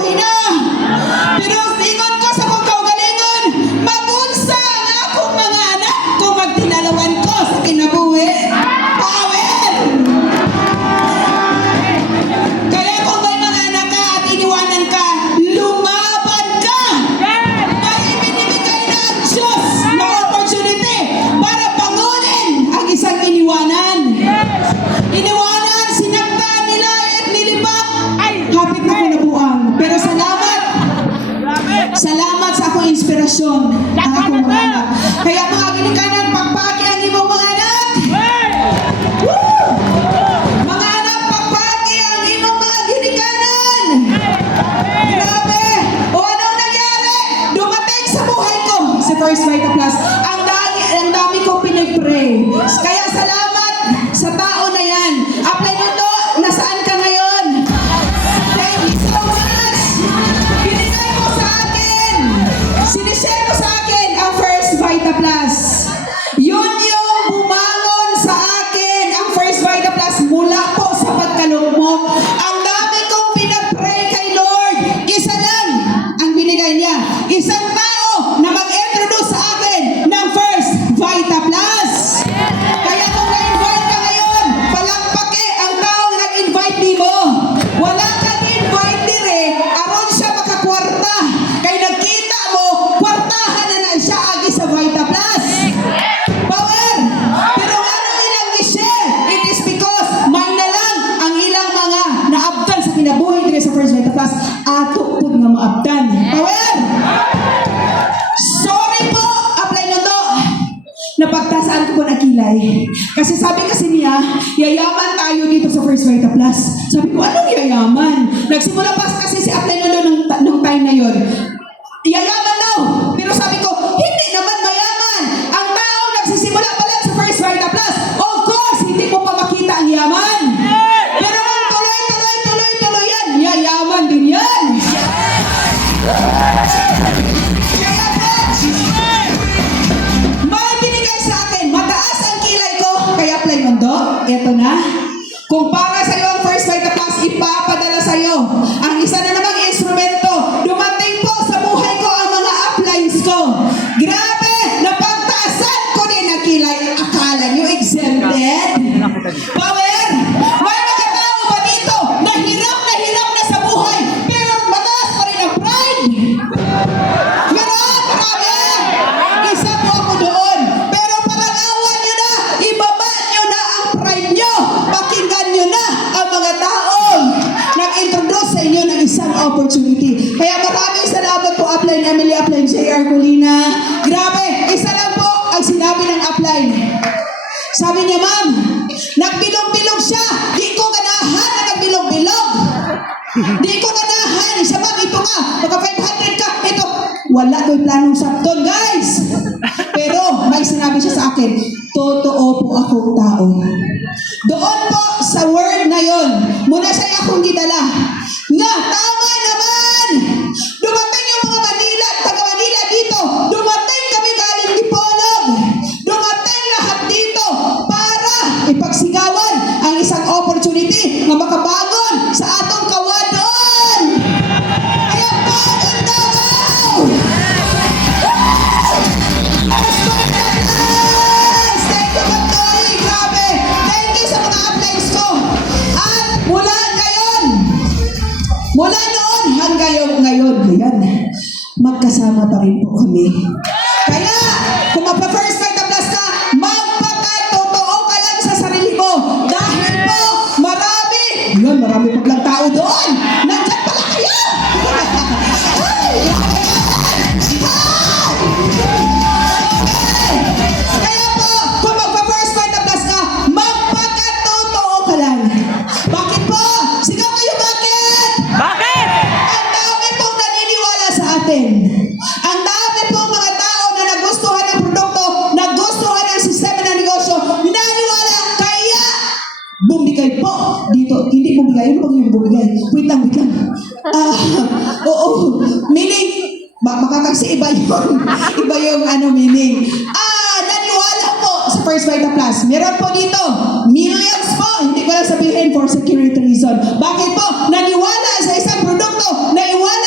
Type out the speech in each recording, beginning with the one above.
nabuhi na. Pero ingon ko sa kong kaugalingon, magunsa ang akong mga anak kung magtinalawan ko sa kinabuhi. Power! Kaya kung may mga anak ka at iniwanan ka, lumaban ka! May ibinibigay na ang Diyos na opportunity para bangunin ang isang iniwanan. Iniwanan, sinaktan nila at nilipat. Hapit na ko nabuang. Pero salamat. Salamat sa akong inspirasyon ang akong mga anak. Kaya mga ginikanan, pagpaki ang imong mga anak. Woo! Mga anak, pagpaki ang imong mga ginikanan. Grabe! O ano nangyari? Dumating sa buhay ko si First Vita Plus. Ang dami ko pinag-pray. Kaya salamat sa tao na yan. Apply mo to. Nasaan ka ngayon? Thank you so much. Binigay mo sa akin. Sinishare mo sa akin ang First Vita Plus. Yun yung bumangon sa akin ang First Vita Plus mula po sa pagkalugmok. Ang dami kong pinag-pray kay Lord. Isa lang ang binigay niya. Isang tao na mag-introduce sa akin ng First Vita Plus. Kaya kung na-invite ka ngayon, palakpake ang taong nag-invite di mo. Wala kang invite dire, aron siya makakwarta. Kaya nagkita mo, kwartahan na siya agi sa Vita Plus. Power! Pero ano ilang i-share? It is because may na lang ang ilang mga naabdan sa kinabuhi dire sa First Vita Plus. Ato po nga maabdan. Power! Sorry po, apply na to. Napagtasaan ko po na kilay. Kasi sabi kasi niya, yayaman tayo dito sa First Vita Plus. Sabi ko, anong yayaman? Nagsimula pa kasi si apply na nung time na yon. Yayaman daw. Pero sabi ko, hindi naman mayaman. Ang tao nagsisimula pa lang sa First Vita Plus. Of course, hindi mo pa makita ang yaman. Pero kung tuloy yan, yayaman din yan. May binigay sa akin, mataas ang kilay ko, kaya apply mundo, eto na. Kung para sa iyo ang First Vita Plus, ipapadala sa iyo ang isa na namang instrumento. Dumating po sa buhay ko ang mga uplines ko. Grabe, napagtaasan ko din ang kilay. Akala nyo exempted? Power! May mga tao ba dito na hirap na sa buhay, pero mataas pa rin ang pride? Meron, marami. Isa po ako doon. Pero parangawan nyo na, ibaba nyo na ang pride nyo. Pakinggan nyo na ang mga taong nag-introduce sa inyo ng isang opportunity. Kaya maraming salamat po, Upline Emily, Upline J.R. Colina. Grabe, isa lang po ang sinabi ng Upline. Sabi niya, ma'am, nagbilog-bilog siya. Di ko ganahan na nagbilog-bilog. Di ko ganahan. Siya, ma'am, ito nga. Baka 500 ka. Ito. Wala ko'y planong sakton, guys. Pero may sinabi siya sa akin, totoo po akong tao. Doon po sa word na yon, muna siya akong gidala. Nga, tama naman! Dumating yung mga Manila at taga-Manila dito. Dumating kami galing Dipolog. Dumating lahat dito para ipagsigawan ang isang opportunity na makabagon sa atong kawadon. Kaya bagon daw! Thank you, Patoy! Grabe! Thank you sa mga uplines ko. At mula noon hanggang ngayon, ayan, magkasama pa rin po kami. Kaya, kung magpa-First Vita Plus ka, magpakatotoo ka lang sa sarili mo. Dahil po, marami paglang tao doon. Nandyan pala kayo! Kaya po, kung magpa-First Vita Plus ka, magpakatotoo ka lang. Bakit po? Sigaw kayo, bakit? Bakit? Ang dami pong naniniwala sa atin. Ang dami pong mga tao na nagustuhan ng produkto, nagustuhan ng sistema ng negosyo, naniwala. Kaya, bumigay po dito. Hindi bumigay. Ano bang yung bumigay? Wait lang. Oo. Meaning, baka kasi iba yung meaning. Naniwala po sa First Vita Plus. Meron po dito, millions po. Hindi ko lang sabihin for security reason. Bakit po? Naniwala sa isang produkto, naiwala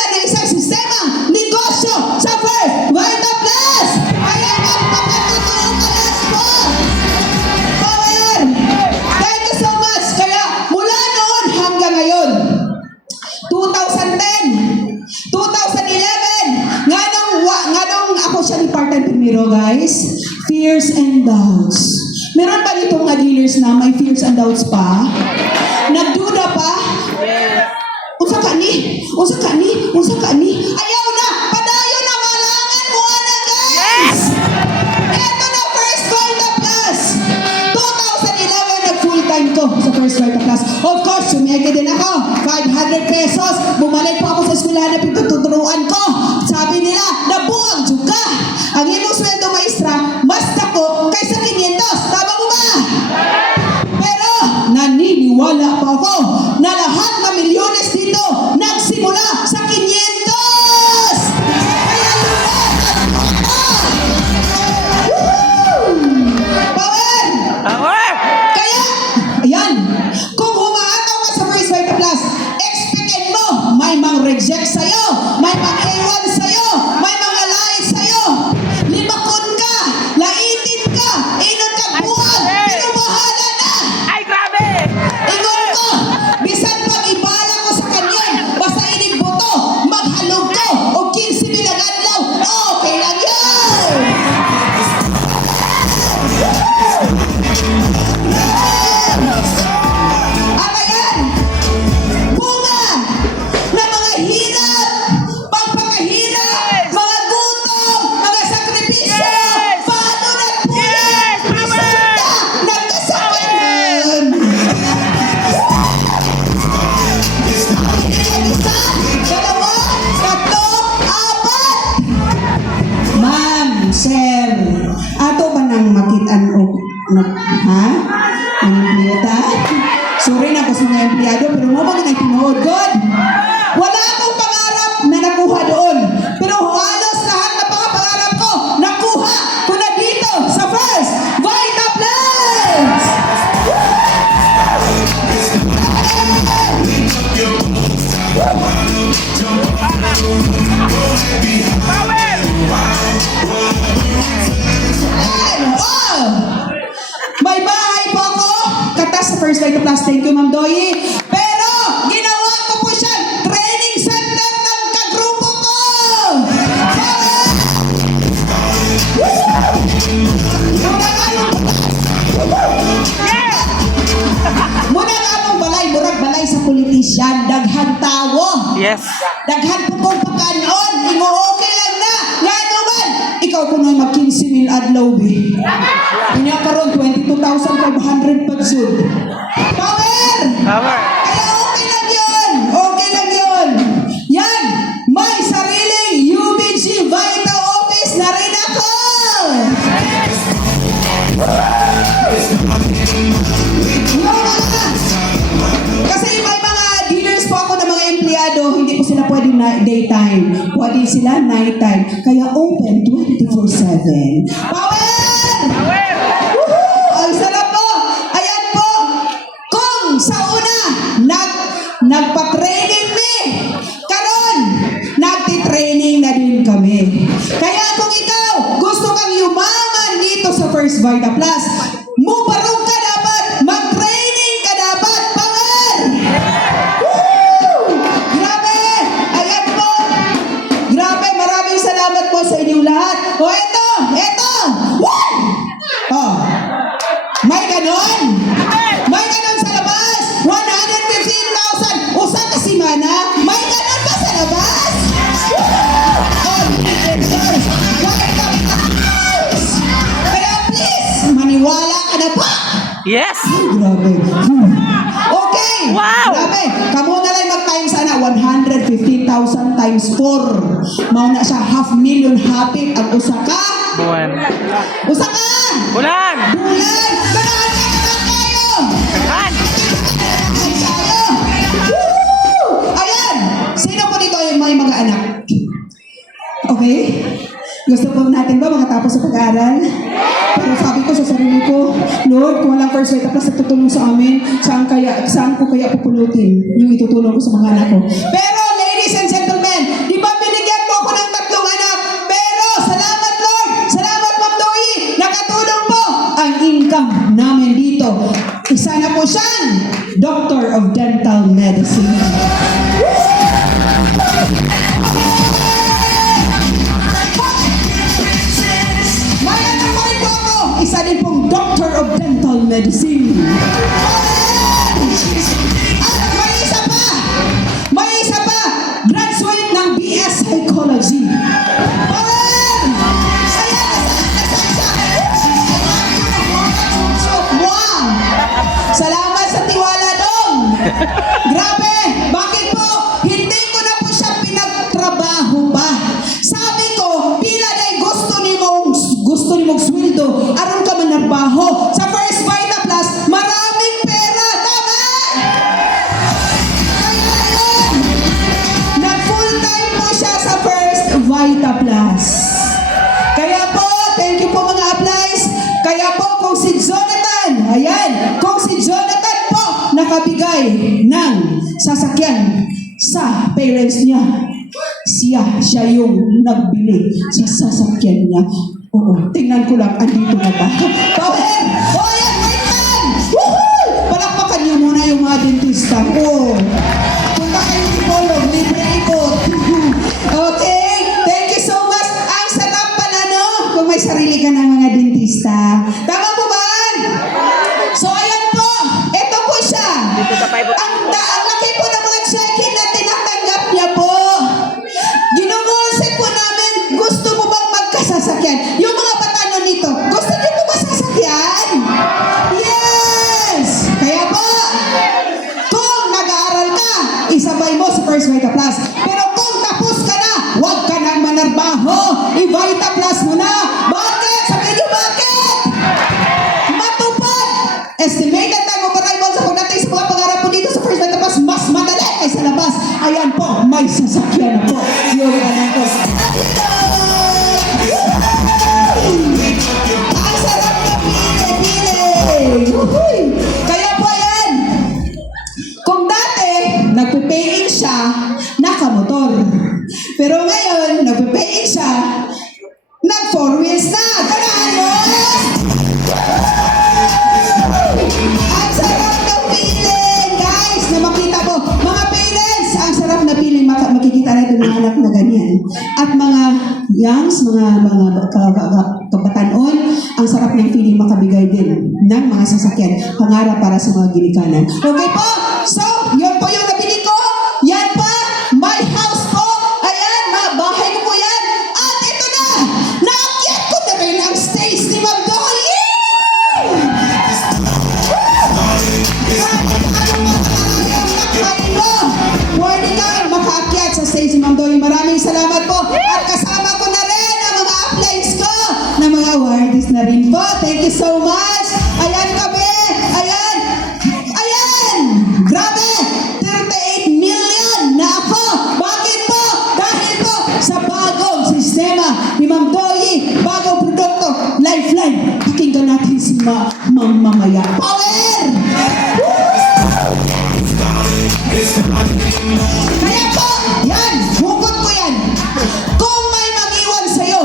fears and doubts. Meron ba dito mga dealers na may fears and doubts pa? Nagduda pa? Unsa ka ni? Unsa ka ni? Unsa ka ni? Ayaw na! Padayon na malangan mo na, guys! Ito na First Vita Plus! 2011 nag-full time ko sa First Vita Plus. Of course, sumiyagi din ako. 500 pesos. Bumalik pa ako sa eskwelahan na pituturuan ko. Sabi nila, nabuang juga. Ang imong sweldo maestra, mas dako kaysa 500. Tama mo ba? Pero, naniniwala pa ako na lahat na milyones dito nagsimula sa 500! Kaya lumat at Power! Kaya, ayan, kung humaataw ka sa First Vita Plus, expectin mo, may mang-reject sa'yo, may mang-ewan sa'yo, may mga-lies sa'yo, limakon ka, laitin ka, inon ka buwan, pero bahala na! Ay, grabe! Ingon ko, bisan pag ibala ko sa kanyon, basta iniboto, maghalog ko, o 15 bilang adlaw, okay lang yun! At ayan, bunga ng mga hirap, pagpakahirap, mga gutom, mga sakripisyo, paano at puyat, resulta ng kasalanan. Isa, dalawa, tatlo, apat. Ma'am, sir, ato ba nang makitaan o ha? Ang empleyata? Sorry na kasi mga empleyado, pero mo ba na pinuod, God? Wala akong pangarap na nakuha doon. Pero halos lahat na mga pangarap ko, nakuha ko na dito sa First Vita Plus! Wow! May bahay po ako, katas sa First Vita Plus. Thank you, Ma'am Doyi. Pero, ginawa ko po siyang training center ng kagrupo ko! Muna nga mong balay, murag balay sa politisyan, daghan tawo. Yes. Daghan po kong pagkanon, ingo okay lang na. Nga naman, ikaw ko na mag-15 mil adlaw, be. Kanya karon 22,500 pagsud. Power! Power. Kaya okay lang yun. Okay lang yun. Yan, may sariling UBG Vita Office na rin ako. Kasi may mga dealers po ako ng mga empleyado, hindi po sila pwedeng na daytime. Pwede sila nighttime. Kaya open 24/7. Power! Woohoo! Ang sarap po! Ayan po! Kung sa una, nagpa-training me, karon, nagti-training na din kami. Kaya kung ikaw, gusto kang yumaman dito sa First Vita Plus, mubarong ka dapat, mag-training ka dapat, power! Woo! Grabe! Ayan po! Grabe, maraming salamat po sa inyong lahat. O eto! Eto! Woo! Oh, may ganon? May ganon sa labas? 115,000! Usa ka simana? May ganon ba sa labas? Oh, first, welcome to house! Kaya please, maniwala ka na po! Yes. Ay, grabe. Okay! Wow! Grabe! Kamu na lang mag-time sana 115,000 times 4. Mauna siya 500,000 hapit ang usa ka. Buwan. Usa ka! Bulan. Bulan! Ganahan ka na tayo! Han. Tayo! Woo! Ayan! Sino po dito yung mga anak? Okay? Gusto po natin ba makatapos sa pag-aaral? Pero sabi ko sa sarili ko, Lord, kung walang First Vita Plus na tutulong sa amin, saan ko kaya pupulutin yung itutulong ko sa mga anak ko? Pero, ladies and gentlemen, di ba binigyan mo ako ng 3 anak? Pero, salamat Lord! Salamat Ma'am Doyi! Nakatulong po ang income namin dito. Isa na po siyang Doctor of Dental Medicine. May anak pa rin po ako. medicine. At may isa pa! May isa pa! Graduate ng BS Psychology. Power! Wow! Salamat sa tiwala dong! Grabe! Bakit po? Hindi ko na po siya pinagtrabaho pa. Sabi ko, pila day gusto ni mong sweldo, aron ka manarbaho. Sa First Vita Plus, maraming pera. Tama! Kaya ngayon, nag-full time po siya sa First Vita Plus. Kaya po, thank you po mga applies. Kaya po, kung si Jonathan, ayan, kung si Jonathan po nakabigay ng sasakyan sa parents niya, siya yung nagbili sa sasakyan niya. Oo, tingnan ko lang, andito na ba? Power! Oh, yan, wait lang! Woohoo! Palakpakan niyo muna yung mga dentista. Oh, punta kayo sa Polog, libre ikot. Okay, thank you so much. Ang sarap pala, no? Kung may sarili ka ng mga dentista. Tama po ba? So, ayan po. Ito po siya. Ang laki po ng mga check-in na tinatanggap niya po. Ginugulsit po namin, gusto mo bang magkasasakyan? Yung mga patano nito, gusto niyo po ba sasakyan? Yes! Kaya po, kung nag-aaral ka, isabay mo sa First Vita Plus. Pero kung tapos ka na, huwag ka nang manarbaho. I-Vita Plus mo na. Bakit? Sabihin niyo bakit? Matupad! Estimated time of arrival sa pagdating sa mga pangarap po dito sa First Vita Plus, mas madali kaysa labas. Ayan po, may sasakyan na po. Yung anak ko. Ang sarap na pili-pili. Uhuy. Kaya po yan. Kung dati, nagpipaying siya, nakamotor. Pero ngayon, nagpipaying siya, nag-4 wheels na. Tandaan mo? Ang sarap na feeling, guys, na makita mo. Mga parents, ang sarap na feeling makikita natin ng anak na ganyan. At mga youngs, mga kabatanon, ang sarap ng feeling makabigay din ng mga sasakyan. Pangarap para sa mga ginikanan. Okay po? So, yun po yung nabili ko. Yan pa, my house po. Ayan, mga bahay ko po yan. At ito na, naakyat ko na rin ang stage ni Ma'am Dolly. Morning ka makaakyat sa stage ni Ma'am Dolly. Maraming salamat po. At kasama ko na rin ang mga uplines ko na mga awardees na rin po. Thank you so much. Ayan kami. Ayan. Ayan. Grabe. 38 million na ako. Bakit po? Dahil po sa bagong sistema ni Ma'am Dolly. Bagong produkto. Lifeline. Pakinggan natin si Ma'am mamaya. Power! Kaya po, yan, hugot ko yan. Kung may mag-iwan sa'yo,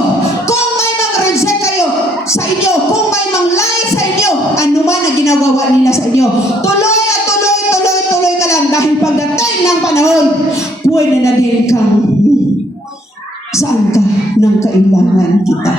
kung may mag-reject kayo sa inyo, kung may mang-lie sa inyo, ano man ang ginagawa nila sa inyo, tuloy at tuloy ka lang dahil pagdating ng panahon, pwede na din kang saan ka ng kailangan kita.